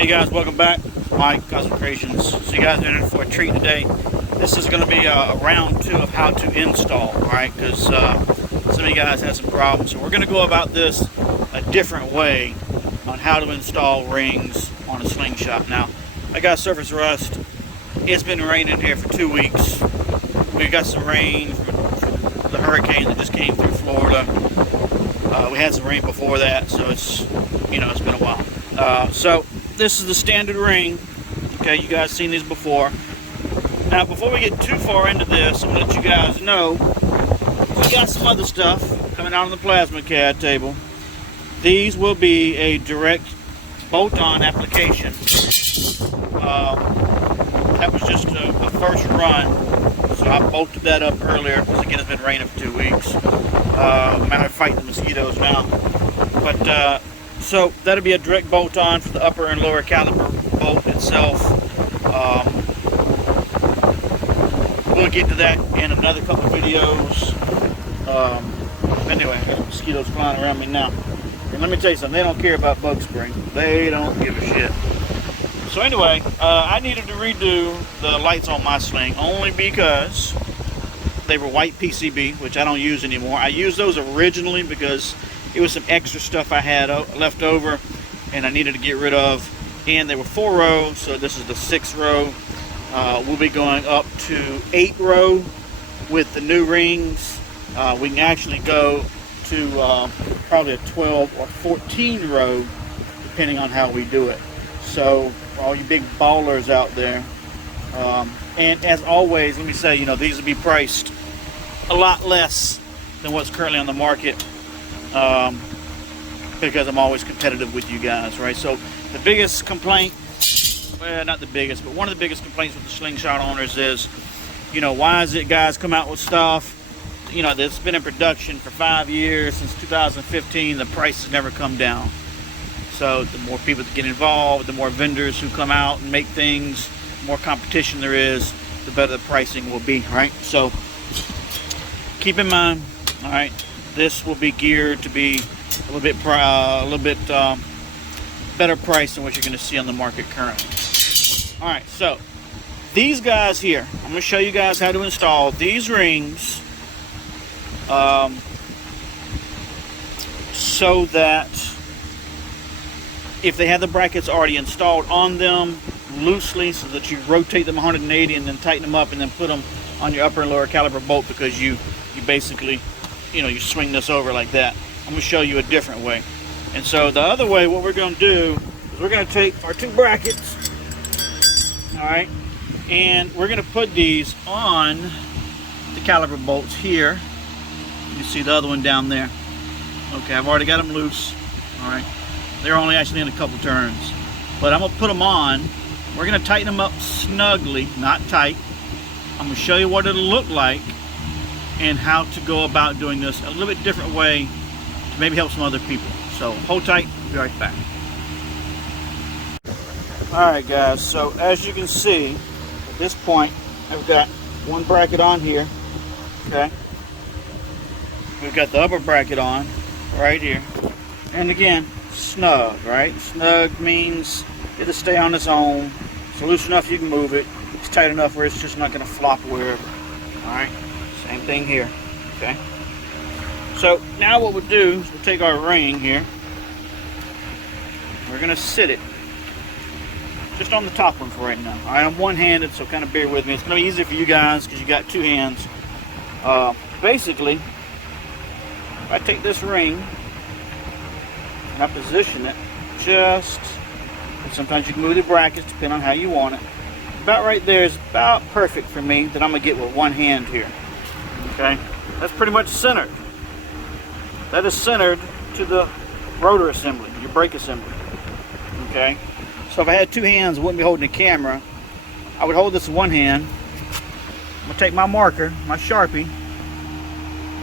Hey guys, welcome back. Mike, Cosmic Creations. So you guys are in for a treat today. This is going to be a round 2 of how to install, right? Because some of you guys had some problems. So we're going to go about this a different way on how to install rings on a slingshot. Now, I got surface rust. It's been raining here for 2 weeks. We got some rain from the hurricane that just came through Florida. We had some rain before that, so it's been a while. So this is the standard ring. Okay, you guys seen these before. Now, before we get too far into this, I'm gonna let you guys know we got some other stuff coming out on the plasma CAD table. These will be a direct bolt-on application. That was just a first run, so I bolted that up earlier because again it's been raining for 2 weeks. I'm out fighting the mosquitoes now, but so that'll be a direct bolt-on for the upper and lower caliber bolt itself. We'll get to that in another couple of videos. Anyway, I got mosquitoes flying around me now. And let me tell you something, they don't care about bug spray. They don't give a shit. So anyway, I needed to redo the lights on my sling only because they were white PCB, which I don't use anymore. I used those originally because it was some extra stuff I had left over and I needed to get rid of. And they were 4 row, so this is the 6th row. We'll be going up to 8 row with the new rings. We can actually go to probably a 12 or 14 row depending on how we do it. So for all you big ballers out there, and as always, let me say, these will be priced a lot less than what's currently on the market, because I'm always competitive with you guys, right? So the biggest complaint, well, not the biggest, but one of the biggest complaints with the slingshot owners is, why is it guys come out with stuff, that's been in production for 5 years, since 2015, the price has never come down. So the more people that get involved, the more vendors who come out and make things, the more competition there is, the better the pricing will be, right? So keep in mind, all right, this will be geared to be a little bit better price than what you're going to see on the market currently. All right, so these guys here, I'm going to show you guys how to install these rings so that if they have the brackets already installed on them loosely, so that you rotate them 180 and then tighten them up and then put them on your upper and lower caliber bolt, because you basically, you swing this over like that. I'm going to show you a different way. And so the other way, what we're going to do is we're going to take our 2 brackets, all right, and we're going to put these on the caliber bolts here. You see the other one down there. Okay, I've already got them loose, all right. They're only actually in a couple turns, but I'm going to put them on. We're going to tighten them up snugly, not tight. I'm going to show you what it'll look like and how to go about doing this a little bit different way to maybe help some other people. So hold tight, we'll be right back. Alright guys, so as you can see, at this point, I've got 1 bracket on here, okay? We've got the upper bracket on, right here. And again, snug, right? Snug means it'll stay on its own. It's loose enough you can move it. It's tight enough where it's just not going to flop wherever. Alright, same thing here, okay? So now what we'll do is we'll take our ring here. We're going to sit it just on the top one for right now. Alright, I'm one-handed, so kind of bear with me. It's going to be easier for you guys because you got 2 hands. Basically, if I take this ring and I position it just, and sometimes you can move the brackets depending on how you want it. About right there is about perfect for me that I'm going to get with 1 hand here. Okay, that's pretty much centered. That is centered to the rotor assembly, your brake assembly. Okay, so if I had 2 hands, I wouldn't be holding the camera. I would hold this in 1 hand. I'm going to take my marker, my Sharpie,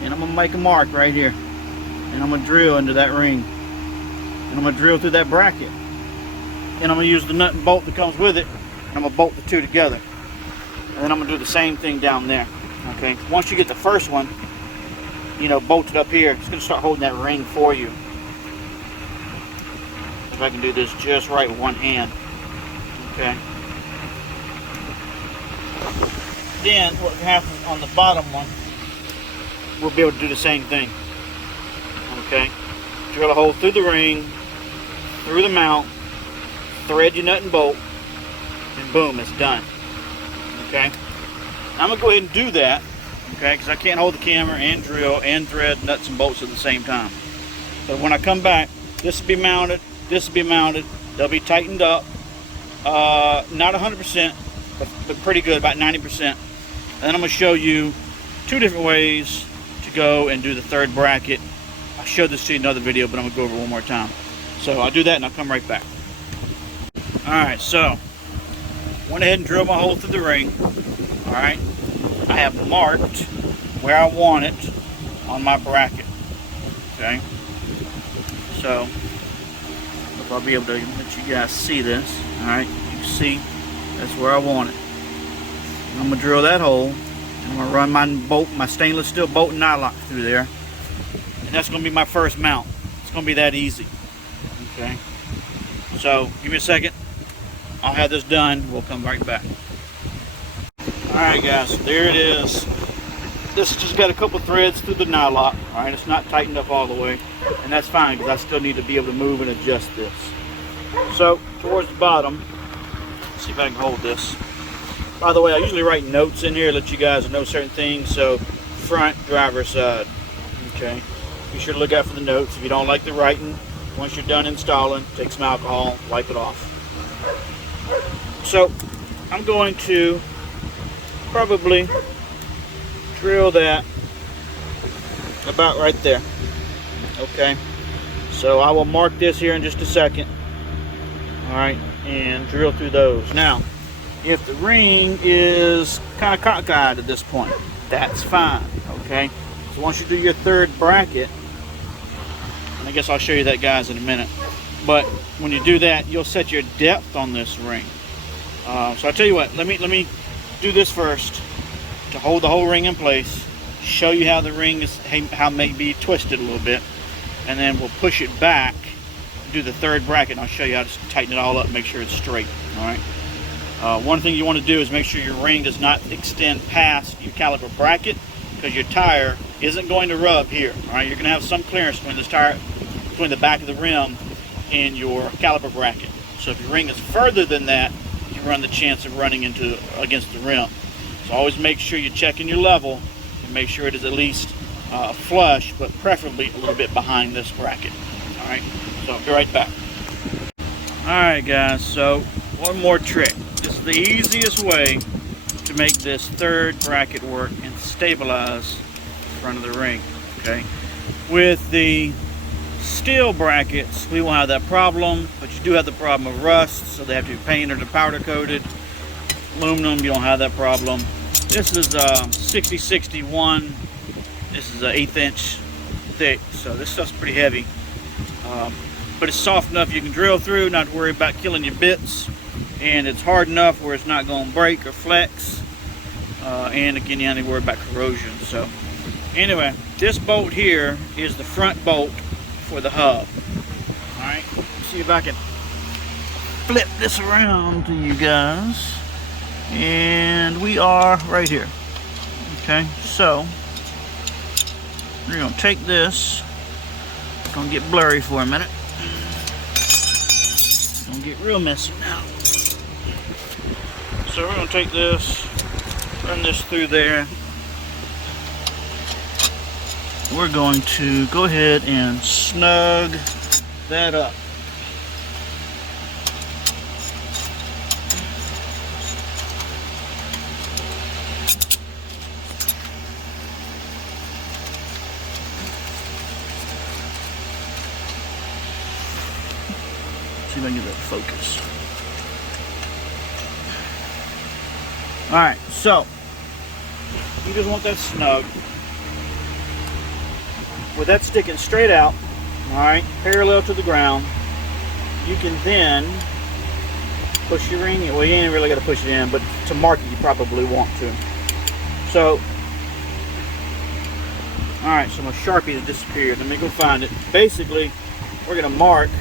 and I'm going to make a mark right here. And I'm going to drill into that ring. And I'm going to drill through that bracket. And I'm going to use the nut and bolt that comes with it. And I'm going to bolt the 2 together. And then I'm going to do the same thing down there. Okay, once you get the first one, bolted up here, it's going to start holding that ring for you. If I can do this just right with 1 hand. Okay. Then what happens on the bottom one, we'll be able to do the same thing. Okay. Drill a hole through the ring, through the mount, thread your nut and bolt, and boom, it's done. Okay. I'm gonna go ahead and do that. Okay, because I can't hold the camera and drill and thread nuts and bolts at the same time. But when I come back, this will be mounted, this will be mounted, they'll be tightened up. Not 100%, but pretty good, about 90%. And then I'm going to show you two different ways to go and do the third bracket. I showed this to you in another video, but I'm going to go over it one more time. So I'll do that and I'll come right back. Alright, so went ahead and drilled my hole through the ring. Alright, I have marked where I want it on my bracket. Okay, so if I'll be able to let you guys see this. Alright, you can see that's where I want it. I'm going to drill that hole, and I'm going to run my bolt, my stainless steel bolt and nylock through there, and that's going to be my first mount. It's going to be that easy. Okay, so give me a second, I'll have this done, we'll come right back. Alright guys, there it is. This just got a couple threads through the nylock. Alright, it's not tightened up all the way, and that's fine because I still need to be able to move and adjust this. So towards the bottom, let's see if I can hold this. By the way, I usually write notes in here, let you guys know certain things. So front, driver's side. Okay, be sure to look out for the notes. If you don't like the writing, once you're done installing, take some alcohol, wipe it off. So I'm going to probably drill that about right there. Okay, so I will mark this here in just a second. Alright, and drill through those. Now, if the ring is kind of cockeyed at this point, that's fine. Okay, so once you do your third bracket, and I guess I'll show you that, guys, in a minute, but when you do that, you'll set your depth on this ring. So I'll tell you what, let me do this first to hold the whole ring in place, show you how the ring is, how it may be twisted a little bit, and then we'll push it back, do the third bracket, and I'll show you how to tighten it all up and make sure it's straight. Alright, one thing you want to do is make sure your ring does not extend past your caliper bracket, because your tire isn't going to rub here. Alright, you're going to have some clearance between this tire, between the back of the rim and your caliper bracket. So if your ring is further than that, you run the chance of running against the rim. So always make sure you're checking your level and make sure it is at least flush, but preferably a little bit behind this bracket. Alright, so I'll be right back. Alright guys, so one more trick. This is the easiest way to make this third bracket work and stabilize the front of the ring. Okay, with the steel brackets we won't have that problem, but you do have the problem of rust, so they have to be painted or powder coated. Aluminum, you don't have that problem. This is 6061. This is an 1/8 inch thick, so this stuff's pretty heavy, but it's soft enough you can drill through, not to worry about killing your bits, and it's hard enough where it's not going to break or flex, and again, you don't need to worry about corrosion. So anyway, this bolt here is the front bolt for the hub. Alright, see if I can flip this around to you guys, and we are right here. Okay, so we're going to take this. It's going to get blurry for a minute. It's going to get real messy now. So we're going to take this, run this through there. We're going to go ahead and snug that up. See if I can get that focus. Alright, so you just want that snug. With that sticking straight out, alright, parallel to the ground, you can then push your ring in. Well, you ain't really got to push it in, but to mark it, you probably want to. So, alright, so my Sharpie has disappeared. Let me go find it. Basically, we're going to mark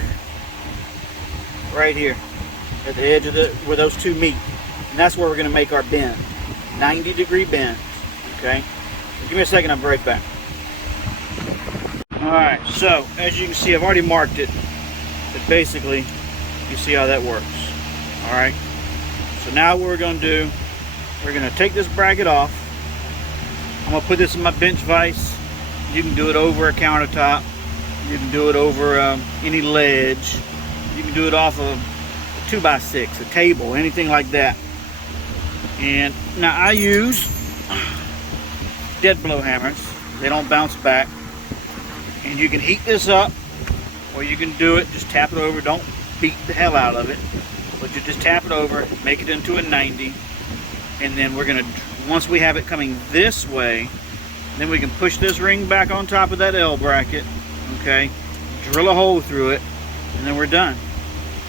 right here. at the edge of where those two meet. And that's where we're going to make our bend. 90-degree bend. Okay? So give me a second, I'll be right back. Alright, so as you can see, I've already marked it. But basically, you see how that works. Alright? So now what we're going to do, we're going to take this bracket off. I'm going to put this in my bench vise. You can do it over a countertop. You can do it over any ledge. You can do it off of a 2x6, a table, anything like that. And now I use dead blow hammers. They don't bounce back. And you can heat this up, or you can do it, just tap it over. Don't beat the hell out of it. But you just tap it over, make it into a 90. And then we're going to, once we have it coming this way, then we can push this ring back on top of that L bracket, okay, drill a hole through it, and then we're done.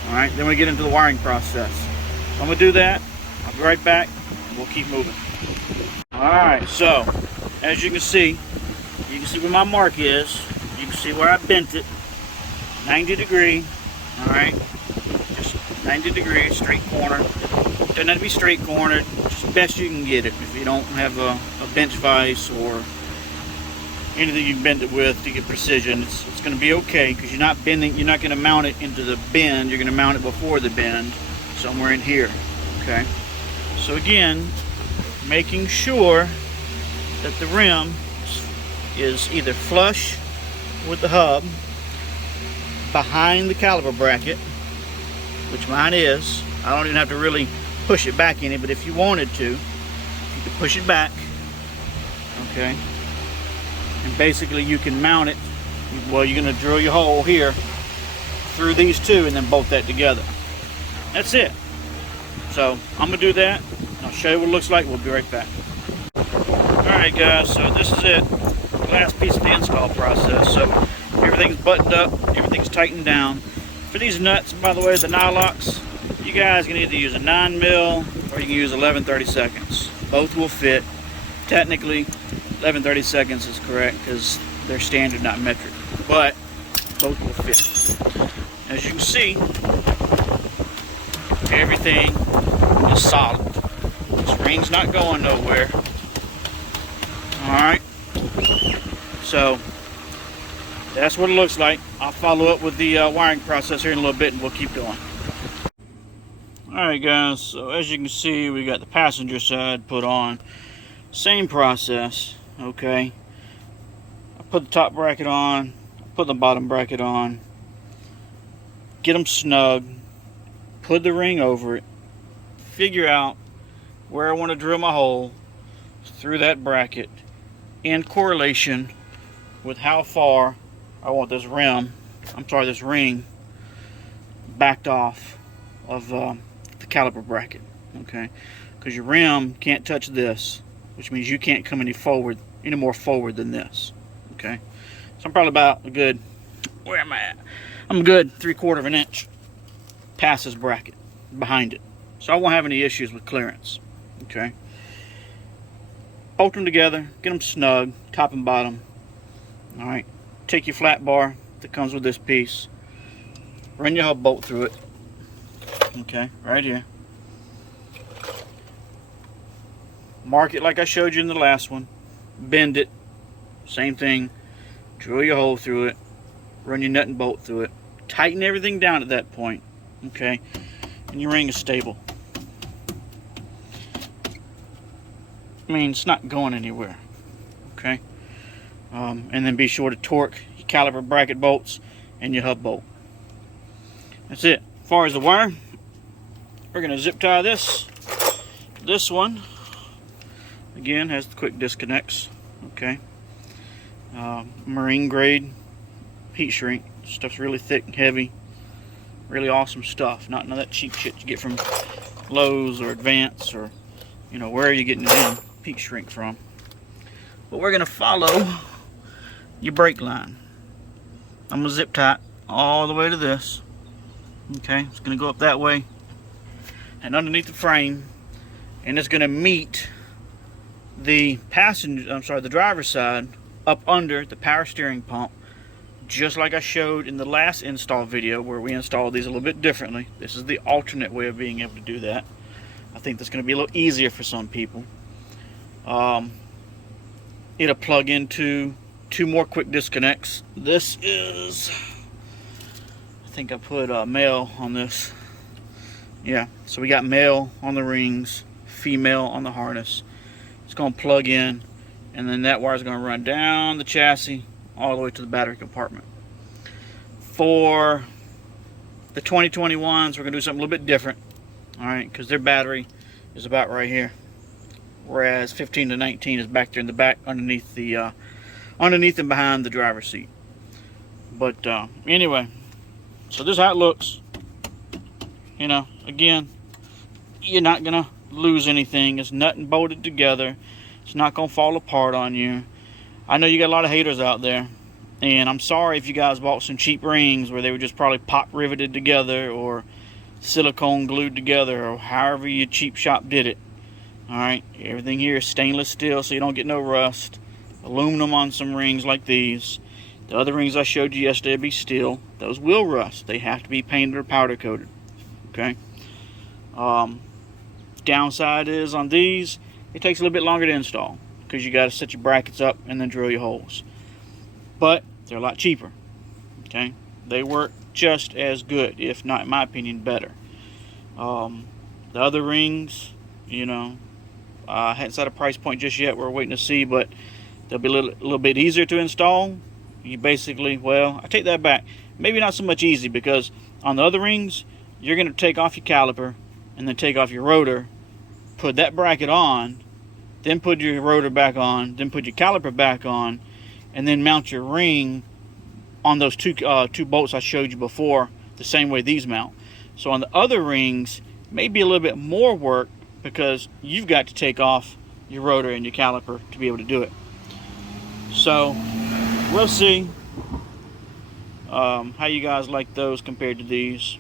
Alright, then we get into the wiring process. So I'm going to do that, I'll be right back, and we'll keep moving. Alright, so, as you can see where my mark is, you can see where I bent it, 90 degree, alright, just 90 degrees, straight corner. Doesn't have to be straight cornered, just best you can get it. If you don't have a bench vise or anything you can bend it with to get precision, it's going to be okay, because you're not bending, you're not going to mount it into the bend, you're going to mount it before the bend, somewhere in here, okay? So again, making sure that the rim is either flush with the hub, behind the caliper bracket, which mine is. I don't even have to really push it back any, but if you wanted to, you could push it back, okay? And basically you can mount it, well, you're going to drill your hole here through these two and then bolt that together. That's it. So I'm going to do that. I'll show you what it looks like. We'll be right back. Alright guys, so this is it. The last piece of the install process. So everything's buttoned up, everything's tightened down. For these nuts, by the way, the Di-NOCs, you guys can either use a 9mm or you can use 11/32. Both will fit. Technically, 11/32 is correct because they're standard, not metric. But both will fit. As you can see, everything is solid. This ring's not going nowhere. Alright. So, that's what it looks like. I'll follow up with the wiring process here in a little bit and we'll keep going. Alright guys, so as you can see, we got the passenger side put on. Same process, okay. I put the top bracket on, I put the bottom bracket on, get them snug, put the ring over it, figure out where I want to drill my hole through that bracket in correlation with how far I want this ring backed off of the caliper bracket, okay? Because your rim can't touch this, which means you can't come any more forward than this, okay? So I'm probably about a good, where am I at? I'm a good 3/4 of an inch past this bracket, behind it. So I won't have any issues with clearance, okay? Bolt them together, get them snug, top and bottom. All right, take your flat bar that comes with this piece, run your hub bolt through it, okay, right here. Mark it like I showed you in the last one, bend it, same thing, drill your hole through it, run your nut and bolt through it, tighten everything down at that point, okay, and your ring is stable. I mean, it's not going anywhere, okay? And then be sure to torque your caliper bracket bolts and your hub bolt. That's it. As far as the wire, we're going to zip tie this. This one, again, has the quick disconnects, okay? Marine grade heat shrink. Stuff's really thick and heavy. Really awesome stuff. Not none of that cheap shit you get from Lowe's or Advance or, you know, where are you getting it in? Heat shrink from. But we're going to follow your brake line. I'm going to zip tie all the way to this. Okay, it's going to go up that way and underneath the frame, and it's going to meet the driver's side up under the power steering pump just like I showed in the last install video where we installed these a little bit differently. This is the alternate way of being able to do that. I think that's going to be a little easier for some people. It'll plug into 2 more quick disconnects. This is, I think I put male on this. Yeah, so we got male on the rings, female on the harness. It's going to plug in, and then that wire is going to run down the chassis all the way to the battery compartment. For the 2021s, we're going to do something a little bit different. Alright, because their battery is about right here, whereas 15 to 19 is back there in the back underneath and behind the driver's seat. But anyway, so this is how it looks. You know, again, you're not gonna lose anything. It's nut and bolted together. It's not gonna fall apart on you. I know you got a lot of haters out there, and I'm sorry if you guys bought some cheap rings where they were just probably pop riveted together or silicone glued together, or however your cheap shop did it. Alright, everything here is stainless steel, so you don't get no rust. Aluminum on some rings like these. The other rings I showed you yesterday will be steel. Those will rust. They have to be painted or powder coated. Okay. Downside is on these, it takes a little bit longer to install because you got to set your brackets up and then drill your holes. But they're a lot cheaper. Okay. They work just as good, if not, in my opinion, better. The other rings, you know, I hadn't set a price point just yet. We're waiting to see, but they'll be a little bit easier to install. You basically, well, I take that back. Maybe not so much easy, because on the other rings, you're going to take off your caliper and then take off your rotor, put that bracket on, then put your rotor back on, then put your caliper back on, and then mount your ring on those two bolts I showed you before, the same way these mount. So on the other rings, maybe a little bit more work, because you've got to take off your rotor and your caliper to be able to do it. So we'll see how you guys like those compared to these.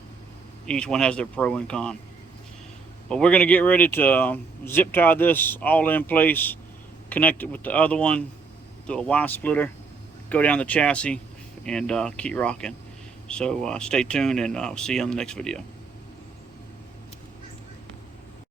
Each one has their pro and con. But we're going to get ready to zip tie this all in place, connect it with the other one, do a Y splitter, go down the chassis, and keep rocking. So stay tuned, and I'll see you on the next video.